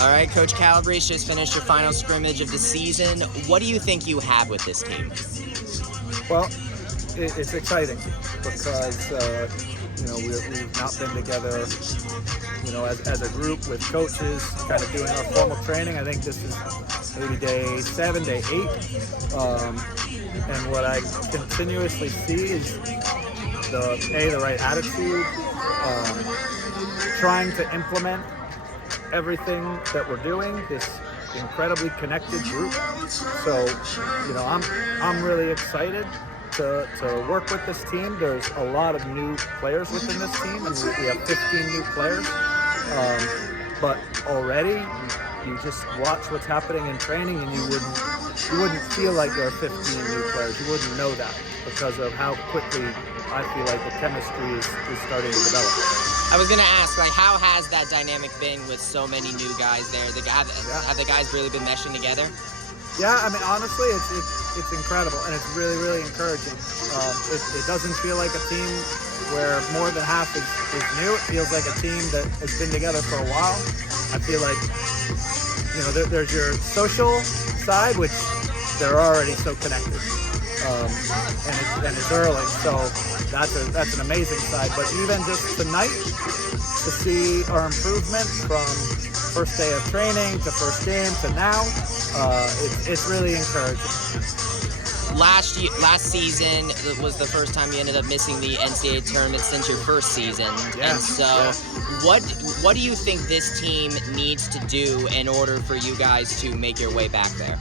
All right, Coach Calabrese just finished your final scrimmage of the season. What do you think you have with this team? Well, it's exciting because we've not been together, as a group with coaches, kind of doing our formal training. I think this is maybe day 7, day 8, and what I continuously see is the right attitude, trying to implement everything that we're doing. This incredibly connected group. So, I'm really excited to work with this team. There's a lot of new players within this team, and we have 15 new players. But already, you just watch what's happening in training, and you wouldn't feel like there are 15 new players. You wouldn't know that because of how quickly I feel like the chemistry is starting to develop. I was gonna ask, how has that dynamic been with so many new guys there? Have the guys really been meshing together? Yeah, I mean, honestly, it's incredible, and it's really, really encouraging. It doesn't feel like a team where more than half is new. It feels like a team that has been together for a while. I feel like, there's your social side, which they're already so connected, and it's early, so that's an amazing side. But even just tonight, to see our improvement from first day of training to first game to now, it's really encouraging. Last season was the first time you ended up missing the NCAA tournament since your first season. Yeah. And so, what do you think this team needs to do in order for you guys to make your way back there?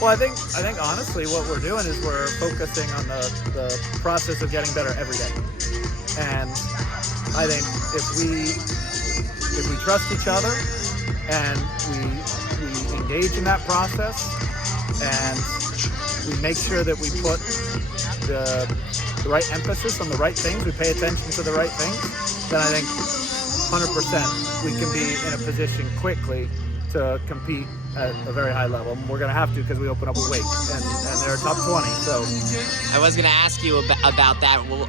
Well, I think honestly what we're doing is we're focusing on the process of getting better every day. And I think if we trust each other and we engage in that process and we make sure that we put the right emphasis on the right things, we pay attention to the right things, then I think 100% we can be in a position quickly to compete at a very high level. We're going to have to because we open up with Wake, and they're top 20. So I was going to ask you about that. Well,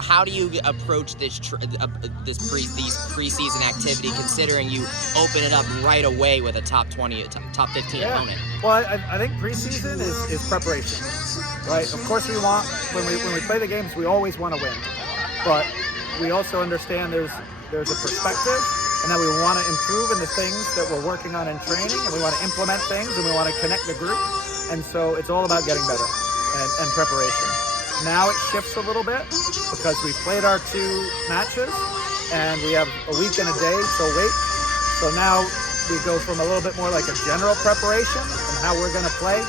how do you approach these preseason activity, considering you open it up right away with a top 20, top 15 opponent? Well, I think preseason is preparation, right? Of course, we want when we play the games, we always want to win, but we also understand there's a perspective, and that we want to improve in the things that we're working on in training, and we want to implement things, and we want to connect the group. And so it's all about getting better and preparation. Now it shifts a little bit because we've played our 2 matches, and we have a week and a day till Wake. So now we go from a little bit more like a general preparation and how we're going to play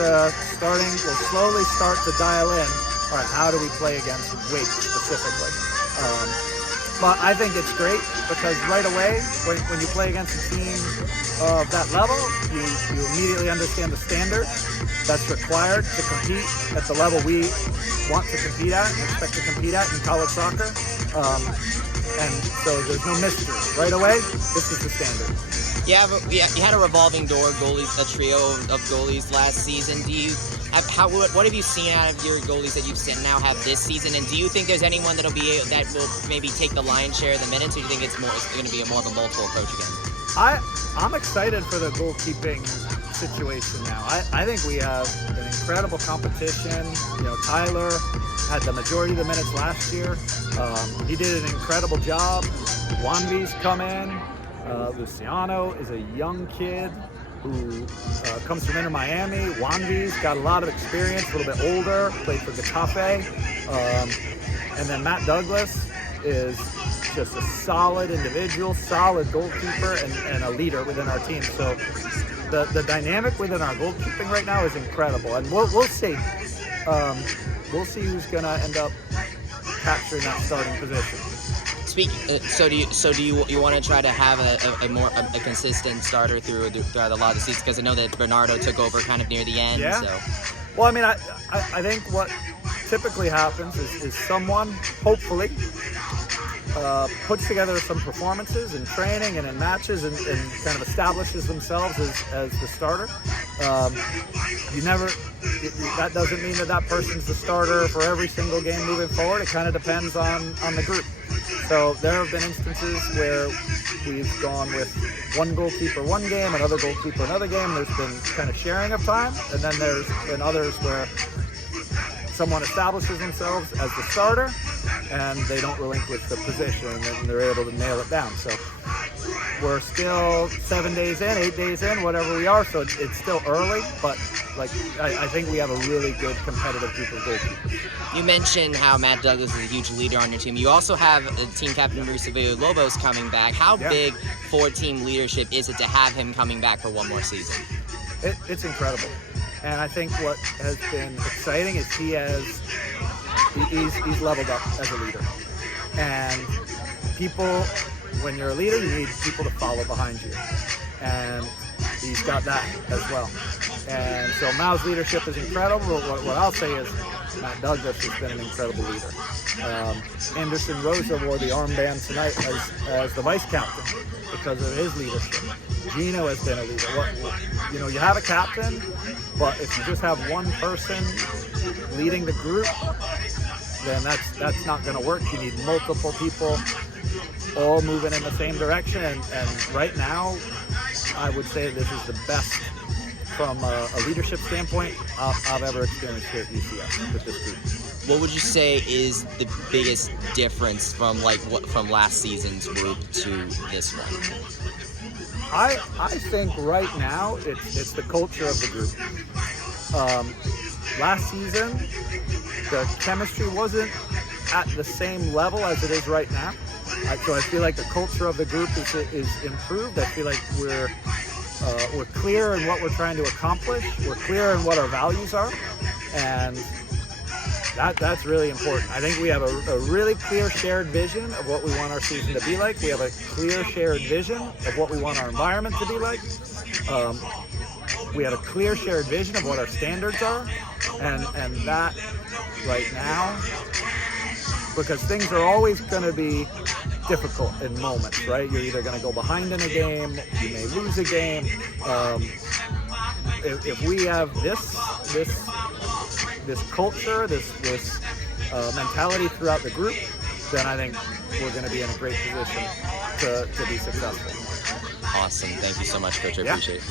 to we'll slowly start to dial in, all right, how do we play against Wake specifically? But I think it's great because right away, when you play against a team of that level, you immediately understand the standard that's required to compete at the level we want to compete at and expect to compete at in college soccer. And so there's no mystery. Right away, this is the standard. Yeah, but you had a revolving door a trio of goalies last season. What have you seen out of your goalies that you've now have this season? And do you think there's anyone that will maybe take the lion's share of the minutes, or do you think it's going to be more of a multiple approach again? I'm excited for the goalkeeping situation now. I think we have an incredible competition. Tyler had the majority of the minutes last year. He did an incredible job. Wanvi's come in. Luciano is a young kid who comes from Inter Miami. Wanvi's got a lot of experience, a little bit older, played for Getafe. And then Matt Douglas is just a solid individual, solid goalkeeper, and a leader within our team. So the dynamic within our goalkeeping right now is incredible. And we'll see. We'll see who's going to end up capturing that starting position. So do you want to try to have a consistent starter throughout a lot of the season? Because I know that Bernardo took over kind of near the end. Yeah. So. Well, I mean, I think what typically happens is someone, hopefully, puts together some performances in training and in matches and kind of establishes themselves as the starter. That doesn't mean that person's the starter for every single game moving forward. It kind of depends on the group. So there have been instances where we've gone with one goalkeeper one game, another goalkeeper another game. There's been kind of sharing of time, and then there's been others where someone establishes themselves as the starter and they don't relinquish the position and they're able to nail it down. So we're still 7 days in, 8 days in, whatever we are, so it's still early, but I think we have a really good competitive group of goalkeepers. You mentioned how Matt Douglas is a huge leader on your team. You also have team captain Mauricio Villalobos coming back. How big for team leadership is it to have him coming back for one more season? It's incredible. And I think what has been exciting is he's leveled up as a leader. And people, when you're a leader, you need people to follow behind you. And he's got that as well. And so Mao's leadership is incredible. What I'll say is Matt Douglas has been an incredible leader. Anderson Rosa wore the armband tonight as the vice captain because of his leadership. Gino has been a leader. You have a captain, but if you just have one person leading the group, then that's not going to work. You need multiple people all moving in the same direction. And right now, I would say this is the best from a leadership standpoint I've ever experienced here at UCF with this group. What would you say is the biggest difference from last season's group to this one? I think right now it's the culture of the group. Last season, the chemistry wasn't at the same level as it is right now. So I feel like the culture of the group is improved. I feel like we're clear in what we're trying to accomplish. We're clear in what our values are, and that's really important. I think we have a really clear shared vision of what we want our season to be like. We have a clear shared vision of what we want our environment to be like. We have a clear shared vision of what our standards are, and that right now, because things are always going to be difficult in moments, right? You're either going to go behind in a game, you may lose a game. If we have this culture, this mentality throughout the group, then I think we're going to be in a great position to be successful. Awesome. Thank you so much, Coach. I appreciate it.